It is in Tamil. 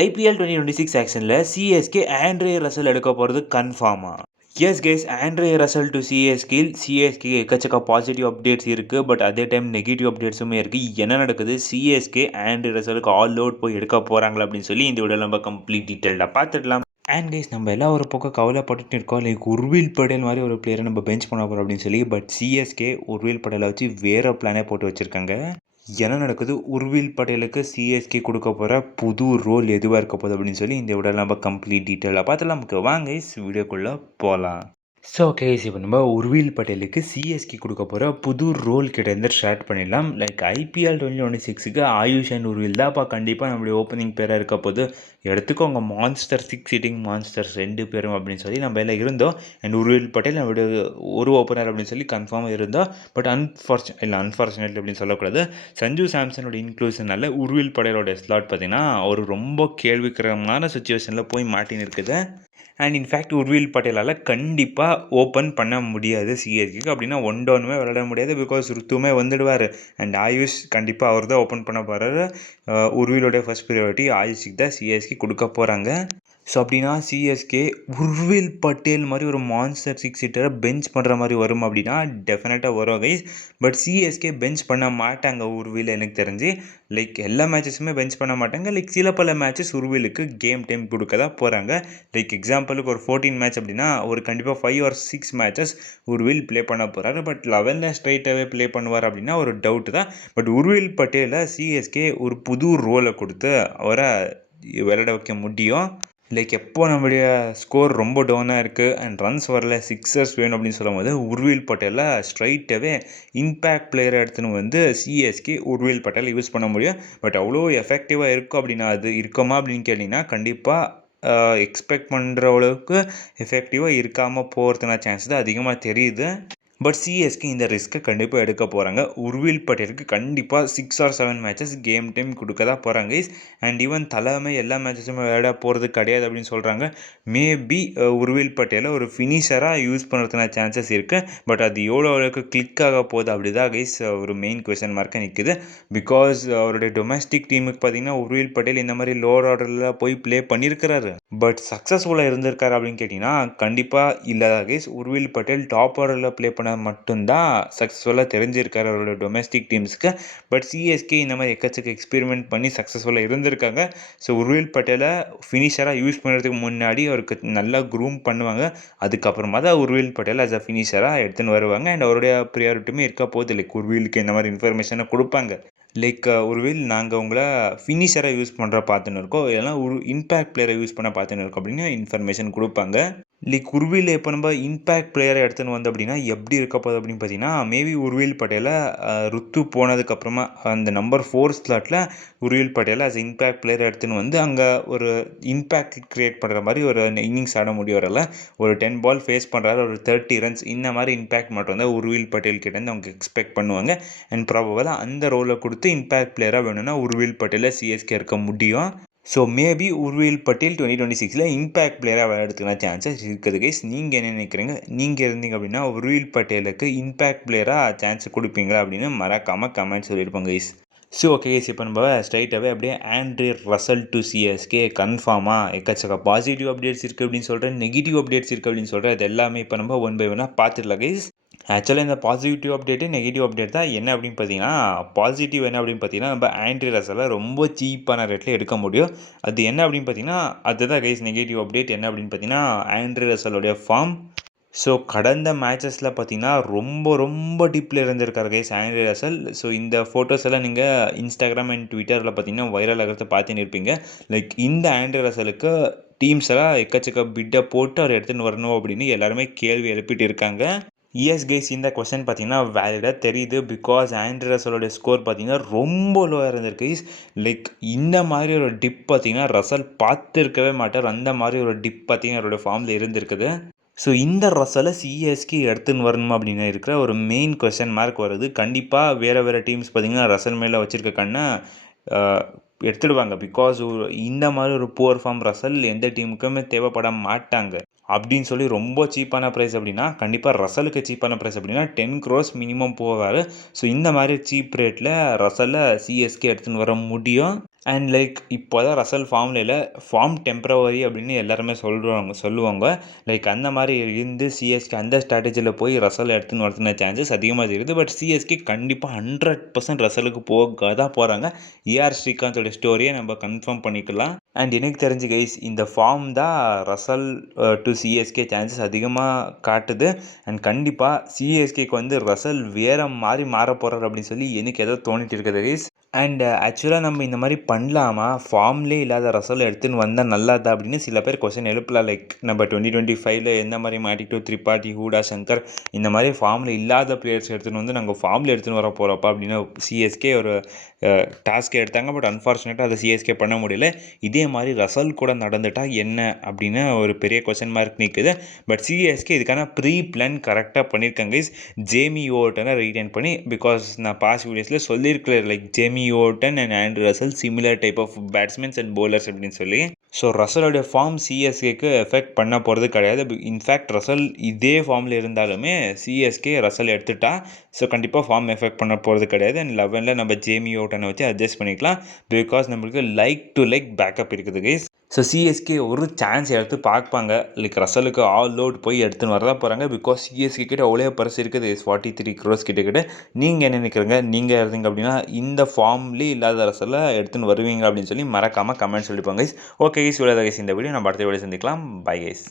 ஐபிஎல் 2026 ஆக்ஷனில் சிஎஸ்கே ஆண்ட்ரே ரசல் எடுக்க போகிறது கன்ஃபார்மா? S guys, Andre Russell to CSK எக்கச்சக்க பாசிட்டிவ் அப்டேட்ஸ் இருக்குது. பட் அதே டைம் நெகட்டிவ் அப்டேட்ஸுமே இருக்குது. என்ன நடக்குது, சிஎஸ்கே ஆண்ட்ரே ரசலுக்கு ஆல் அவுட் போய் எடுக்க போகிறாங்களா அப்படின்னு சொல்லி இந்த வீடியோவில் நம்ம கம்ப்ளீட் டீட்டெயிலாக பார்த்துடலாம். அண்ட் கைஸ், நம்ம எல்லாம் ஒரு பக்கம் கவலைப்பட்டுட்டு இருக்கோம், லைக் உர்வில் பட்டேல் மாதிரி ஒரு பிளேயரை நம்ம பெஞ்ச் பண்ண போகிறோம் அப்படின்னு சொல்லி. பட் சிஎஸ்கே உர்வில் பட்டேலை வச்சு வேறு பிளானே போட்டு வச்சுருக்காங்க. என்ன நடக்குது, உர்வில் பட்டேலுக்கு சிஎஸ்கே கொடுக்க போகிற புது ரோல் எதுவாக இருக்க போகுது அப்படின்னு சொல்லி இந்த விட நம்ம கம்ப்ளீட் டீட்டெயிலாக பார்த்துலாம். நமக்கு வாங்க வீடியோக்குள்ளே போகலாம். ஸோ கைஸ், இப்போ நம்ம உர்வில் பட்டேலுக்கு சிஎஸ்கே கொடுக்க போகிற புது ரோல் கிட்ட ஸ்டார்ட் பண்ணிடலாம். லைக் ஐபிஎல் 2026க்கு ஆயுஷ் அண்ட் உர்வில் தான் கண்டிப்பாக நம்மளுடைய ஓப்பனிங் பேராக இருக்க போது. எடுத்துக்கோங்க, மான்ஸ்டர் 6 சிட்டிங் மான்ஸ்டர்ஸ் 2 பேரும் அப்படின்னு சொல்லி நம்ம எல்லாம் இருந்தோம். அண்ட் உர்வில் பட்டேல் நம்மளுடைய ஒரு ஓப்பனர் அப்படின்னு சொல்லி கன்ஃபார்மாக இருந்தோம். பட் அன்ஃபார்ச்சுனேட்லி அப்படின்னு சொல்லக்கூடாது, சஞ்சு சாம்சனோட இன்க்ளூஷனால் உர்வில் பட்டேலோட ஸ்லாட் பார்த்திங்கன்னா ஒரு ரொம்ப கேள்விக்கிரமான சுச்சுவேஷனில் போய் மாட்டின்னு இருக்குது. அண்ட் இன்ஃபேக்ட் உர்வில் பட்டேலால் கண்டிப்பாக ஓப்பன் பண்ண முடியாது சிஎஸ்கேக்கு. அப்படின்னா ஒன் டவுனுமே விளையாட முடியாது, பிகாஸ் ருத்துமே வந்துடுவார். அண்ட் ஆயுஷ் கண்டிப்பாக அவர் தான் ஓப்பன் பண்ண போகிறாரு. உர்விலோடைய ஃபர்ஸ்ட் ப்ரியாரிட்டி ஆயுஷுக்கு தான் சிஎஸ்கே கொடுக்க போகிறாங்க. ஸோ அப்படின்னா சிஎஸ்கே உர்வில் பட்டேல் மாதிரி ஒரு மான்ஸ்டர் 6 ஹிட்டரை பெஞ்ச் பண்ணுற மாதிரி வரும் அப்படின்னா டெஃபினட்டாக வரும் கைஸ். பட் சிஎஸ்கே பெஞ்ச் பண்ண மாட்டாங்க உர்வில், எனக்கு தெரிஞ்சு. லைக் எல்லா மேட்சஸுமே பெஞ்ச் பண்ண மாட்டாங்க. லைக் சில பல மேட்சஸ் உர்விலுக்கு கேம் டைம் கொடுக்க தான் போகிறாங்க. லைக் எக்ஸாம்பிளுக்கு ஒரு 14 மேட்ச் அப்படின்னா ஒரு கண்டிப்பாக 5 or 6 மேட்சஸ் உர்வில் ப்ளே பண்ண போகிறாரு. பட் 11 ஸ்ட்ரைட்டாகவே ப்ளே பண்ணுவார் அப்படின்னா ஒரு டவுட்டு தான். பட் உர்வில் பட்டேலை சிஎஸ்கே ஒரு புது ரோலை கொடுத்து அவரை விளையாட வைக்க முடியும். லைக் எப்போ நம்மளுடைய ஸ்கோர் ரொம்ப டவுனாக இருக்குது அண்ட் ரன்ஸ் வரல, சிக்ஸர்ஸ் வேணும் அப்படின்னு சொல்லும் போது உர்வில் பட்டேலை ஸ்ட்ரைட்டாகவே இம்பேக்ட் பிளேயரை எடுத்துன்னு வந்து சிஎஸ்கே உர்வில் பட்டேலை யூஸ் பண்ண முடியும். பட் அவ்வளோ எஃபெக்டிவாக இருக்கும் அப்படின்னா அது இருக்குமா அப்படின்னு கேட்டிங்கன்னா கண்டிப்பாக எக்ஸ்பெக்ட் பண்ணுற அளவுக்கு எஃபெக்டிவாக இருக்காமல் போகிறதுனா சான்ஸ் தான் அதிகமாக தெரியுது. பட் சிஎஸ்கே இந்த ரிஸ்க்கை கண்டிப்பாக எடுக்க போகிறாங்க. உர்வில் பட்டேலுக்கு கண்டிப்பாக 6 or 7 மேட்சஸ் கேம் டைம் கொடுக்க தான் போகிறாங்க கைஸ். அண்ட் ஈவன் தலைமை எல்லா மேட்சஸுமே விளையாட போகிறது கிடையாது அப்படின்னு சொல்கிறாங்க. மேபி உர்வில் பட்டேலை ஒரு ஃபினிஷராக யூஸ் பண்ணுறதுனா சான்சஸ் இருக்குது. பட் அது எவ்வளோ அளவுக்கு கிளிக் ஆக போகுது அப்படி தான் கைஸ் ஒரு மெயின் கொஸ்டின் மார்க்காக நிற்குது. பிகாஸ் அவருடைய டொமஸ்டிக் டீமுக்கு பார்த்திங்கன்னா உர்வில் பட்டேல் இந்த மாதிரி லோவர் ஆர்டரில் போய் ப்ளே பண்ணியிருக்கிறாரு. பட் சக்ஸஸ்ஃபுல்லாக இருந்திருக்காரு அப்படின்னு கேட்டிங்கன்னா கண்டிப்பாக இல்லை கைஸ். உர்வில் பட்டேல் டாப் ஆர்டரில் ப்ளே பண்ண மட்டும்தான் சக்ஸஸ்ஃபுல்லாக தெரிஞ்சிருக்காரு அவரோட டொமஸ்டிக் டீம்ஸ்க்கு. பட் சிஎஸ்கே இந்த மாதிரி எக்கச்சக்க எக்ஸ்பெரிமெண்ட் பண்ணி சக்ஸஸ்ஃபுல்லாக இருந்திருக்காங்க. ஸோ உர்வில் பட்டேலை ஃபினிஷராக யூஸ் பண்ணுறதுக்கு முன்னாடி அவருக்கு நல்லா க்ரூம் பண்ணுவாங்க. அதுக்கப்புறமா தான் உர்வில் பட்டேல் ஆஸ் அ ஃபினிஷராக எடுத்துன்னு வருவாங்க. அண்ட் அவருடைய ப்ரியாரிட்டியுமே இருக்க போகுது. லைக் உர்விலுக்கு இந்த மாதிரி இன்ஃபர்மேஷனை கொடுப்பாங்க. லைக் உர்வில், நாங்கள் உங்களை ஃபினிஷராக யூஸ் பண்ணுற பார்த்துன்னு இருக்கோம், இல்லைனா ஒரு இம்பேக்ட் பிளேயரை யூஸ் பண்ண பார்த்துன்னு இருக்கோம் அப்படின்னு இன்ஃபர்மேஷன் கொடுப்பாங்க. லைக் உர்வில் இப்போ நம்ம இம்பேக்ட் பிளேயரை எடுத்துன்னு வந்து அப்படின்னா எப்படி இருக்க போகுது அப்படின்னு பார்த்தீங்கன்னா, மேபி உர்வில் பட்டேலை ருத்து போனதுக்கப்புறமா அந்த நம்பர் 4 ஸ்லாட்டில் உர்வில் பட்டேலை ஆஸ் இம்பேக்ட் பிளேயரை எடுத்துன்னு வந்து அங்கே ஒரு இம்பேக்ட் க்ரியேட் பண்ணுற மாதிரி ஒரு இன்னிங்ஸ் ஆட முடியும். வரல ஒரு 10 பால் ஃபேஸ் பண்ணுறாரு, ஒரு 30 ரன்ஸ், இந்த மாதிரி இம்பேக்ட் மட்டும் தான் உர்வில் பட்டேல் கிட்டேருந்து அவங்க எக்ஸ்பெக்ட் பண்ணுவாங்க. அண்ட் ப்ராபபிளாக அந்த ரோலை கொடுத்து இம்பேக்ட் பிளேயராக வேணும்னா உர்வில் பட்டேலை சிஎஸ்கே இருக்க முடியும். ஸோ மேபி உர்வில் பட்டேல் 2026ல் இம்பேக்ட் பிளேயராக விளையாடுறதுக்கான சான்சஸ் இருக்குது கைஸ். நீங்கள் என்ன நினைக்கிறீங்க? நீங்கள் இருந்தீங்க அப்படின்னா உர்வில் பட்டேலுக்கு இம்பேக்ட் பிளேயராக சான்ஸ் கொடுப்பீங்களா அப்படின்னு மறக்காமல் கமெண்ட் சொல்லியிருப்பாங்க கைஸ். ஸோ ஓகே கைஸ், இப்போ நம்ம ஸ்ட்ரைட்டாகவே அப்படியே ஆண்ட்ரே ரசல் டு சிஎஸ்கே கன்ஃபார்மாக எக்கச்சக்க பாசிட்டிவ் அப்டேட்ஸ் இருக்குது அப்படின்னு சொல்கிறேன், நெகட்டிவ் அப்டேட்ஸ் இருக்குது அப்படின்னு சொல்கிறேன். அது எல்லாமே இப்போ நம்ம ஒன் பை ஒன்னாக பார்த்துடலாம் கைஸ். ஆக்சுவலாக இந்த பாசிட்டிவ் அப்டேட்டு நெகட்டிவ் அப்டேட் தான். என்ன அப்படின்னு பார்த்தீங்கன்னா, பாசிட்டிவ் என்ன அப்படின்னு பார்த்தீங்கன்னா, நம்ம ஆண்ட்ரே ரசலை ரொம்ப சீப்பான ரேட்டில் எடுக்க முடியும். அது என்ன அப்படின்னு பார்த்தீங்கன்னா அதுதான் கைஸ் நெகட்டிவ் அப்டேட். என்ன அப்படின்னு பார்த்தீங்கன்னா, ஆண்ட்ரே ரசலோடைய ஃபார்ம். ஸோ கடந்த மேட்சஸில் பார்த்தீங்கன்னா ரொம்ப டிப்பில் இருந்திருக்காரு கைஸ் ஆண்ட்ரே ரசல். ஸோ இந்த ஃபோட்டோஸ் எல்லாம் நீங்கள் இன்ஸ்டாகிராம் அண்ட் ட்விட்டரில் பார்த்தீங்கன்னா வைரல் ஆகிறத பார்த்துன்னு இருப்பீங்க. லைக் இந்த ஆண்ட்ரே ரசலுக்கு டீம்ஸ் எல்லாம் எக்கச்சக்க பிட்டை போட்டு அவர் எடுத்துன்னு வரணும் அப்படின்னு எல்லாருமே கேள்வி எழுப்பிட்டு இருக்காங்க. எஸ் கைஸ், இந்த கொஸ்டின் பார்த்தீங்கன்னா வேலிடாக தெரியுது. பிகாஸ் ஆண்ட்ரே ரசலோடைய ஸ்கோர் பார்த்தீங்கன்னா ரொம்ப லோவாக இருந்திருக்கு கைஸ். லைக் இந்த மாதிரி ஒரு டிப் பார்த்தீங்கன்னா ரசல் பார்த்துருக்கவே மாட்டார். அந்த மாதிரி ஒரு டிப் பார்த்தீங்கன்னா அவரோட ஃபார்மில் இருந்திருக்குது. ஸோ இந்த ரசலை சிஎஸ்கே எடுத்துன்னு வரணும் அப்படின்னு இருக்கிற ஒரு மெயின் கொஸ்டின் மார்க் வருது. கண்டிப்பாக வேறு டீம்ஸ் பார்த்தீங்கன்னா ரசல் மேலே வச்சுருக்க கண்ணை எடுத்துடுவாங்க. பிகாஸ் இந்த மாதிரி ஒரு புவர் ஃபார்ம் ரசல் எந்த டீமுக்குமே தேவைப்பட மாட்டாங்க. அப்படின்னு சொல்லி ரொம்ப சீப்பான ப்ரைஸ் அப்படின்னா கண்டிப்பாக ரசலுக்கு சீப்பான ப்ரைஸ் அப்படின்னா 10 crores மினிமம் போவார். ஸோ இந்த மாதிரி சீப் ரேட்டில் ரசலை சிஎஸ்கே எடுத்துன்னு வர முடியும். அண்ட் லைக் இப்போ தான் ரசல் ஃபார்மில் இல்லை, ஃபார்ம் டெம்பரவரி அப்படின்னு எல்லாருமே சொல்லுவாங்க. லைக் அந்த மாதிரி இருந்து சிஎஸ்கே அந்த ஸ்ட்ராட்டஜியில் போய் ரசல் எடுத்துன்னு வரதுன சான்சஸ் அதிகமாக இருக்குது. பட் சிஎஸ்கே கண்டிப்பாக 100% ரசலுக்கு போக தான் போகிறாங்க. ஏஆர் ஸ்ரீகாந்தோட ஸ்டோரியை நம்ம கன்ஃபார்ம் பண்ணிக்கலாம். அண்ட் எனக்கு தெரிஞ்சு கைஸ் இந்த ஃபார்ம் தான் ரசல் டு சிஎஸ்கே சான்சஸ் அதிகமாக காட்டுது. அண்ட் கண்டிப்பாக சிஎஸ்கேக்கு வந்து ரசல் வேறு மாதிரி மாற போகிறார் அப்படின்னு சொல்லி எனக்கு ஏதோ தோணிட்டு இருக்குது கைஸ். அண்ட் ஆக்சுவலாக நம்ம இந்த மாதிரி பண்ணலாமா, ஃபார்ம்லேயே இல்லாத ரசல் எடுத்துன்னு வந்தால் நல்லாதா அப்படின்னு சில பேர் கொஸ்டின் எழுப்பலாம். லைக் நம்ம 2025 எந்த மாதிரி மாட்டிக்கிட்டோம், திரிபாதி, ஹூடா, சங்கர் இந்த மாதிரி ஃபார்மில் இல்லாத பிளேயர்ஸ் எடுத்துன்னு வந்து நாங்கள் ஃபார்மில் எடுத்துன்னு வர போகிறப்பா அப்படின்னு சிஎஸ்கே ஒரு டாஸ்க்கை எடுத்தாங்க. பட் அன்ஃபார்ச்சுனேட்டாக அதை சிஎஸ்கே பண்ண முடியல. இதே மாதிரி ரசல் கூட நடந்துட்டால் என்ன அப்படின்னு ஒரு பெரிய கொஸ்டின் மார்க் நிற்குது. பட் சிஎஸ்கே இதுக்கான ப்ரீ பிளான் கரெக்டாக பண்ணியிருக்காங்க கைஸ். ஜேமி ஓவர்டனை ரீடைன் பண்ணி, பிகாஸ் நான் பாஸ்ட் வீடியோஸில் சொல்லியிருக்கிறேன் like Jamie Overton and Andrew Russell similar type of batsmen and bowlers அப்படின்னு சொல்லி. ஸோ ரசலோடைய ஃபார்ம் சிஎஸ்கேக்கு எஃபெக்ட் பண்ண போகிறது கிடையாது. இன்ஃபேக்ட் ரசல் இதே ஃபார்மில் இருந்தாலுமே சிஎஸ்கே ரசல் எடுத்துட்டா ஸோ கண்டிப்பாக ஃபார்ம் எஃபெக்ட் பண்ண போகிறது கிடையாது. அண்ட் 11ல் நம்ம ஜேமி ஓவர்டனை வச்சு அட்ஜஸ்ட் பண்ணிக்கலாம். பிகாஸ் நம்மளுக்கு லைக் டு லைக் பேக்கப் இருக்குது கைஸ். ஸோ சிஎஸ்கே ஒரு சான்ஸ் எடுத்து பார்ப்பாங்க. லைக் ரசலுக்கு ஆல் அவுட் போய் எடுத்துன்னு வரதான் போகிறாங்க. பிகாஸ் சிஎஸ்கே கிட்ட அவ்வளோ பரிசு இருக்குது, 43 crores கிட்ட. நீங்கள் என்ன நினைக்கிறீங்க? நீங்கள் இருந்தீங்க அப்படின்னா இந்த ஃபார்ம்லேயே இல்லாத ரசலை எடுத்துன்னு வருவீங்க அப்படின்னு சொல்லி மறக்காமல் கமெண்ட் சொல்லிப்பாங்க கைஸ். ஓகே கைஸ், இவ்வளோ கைஸ் இந்த வீடியோ. நம்ம அடுத்த வீடியோ சந்திக்கலாம். Bye guys.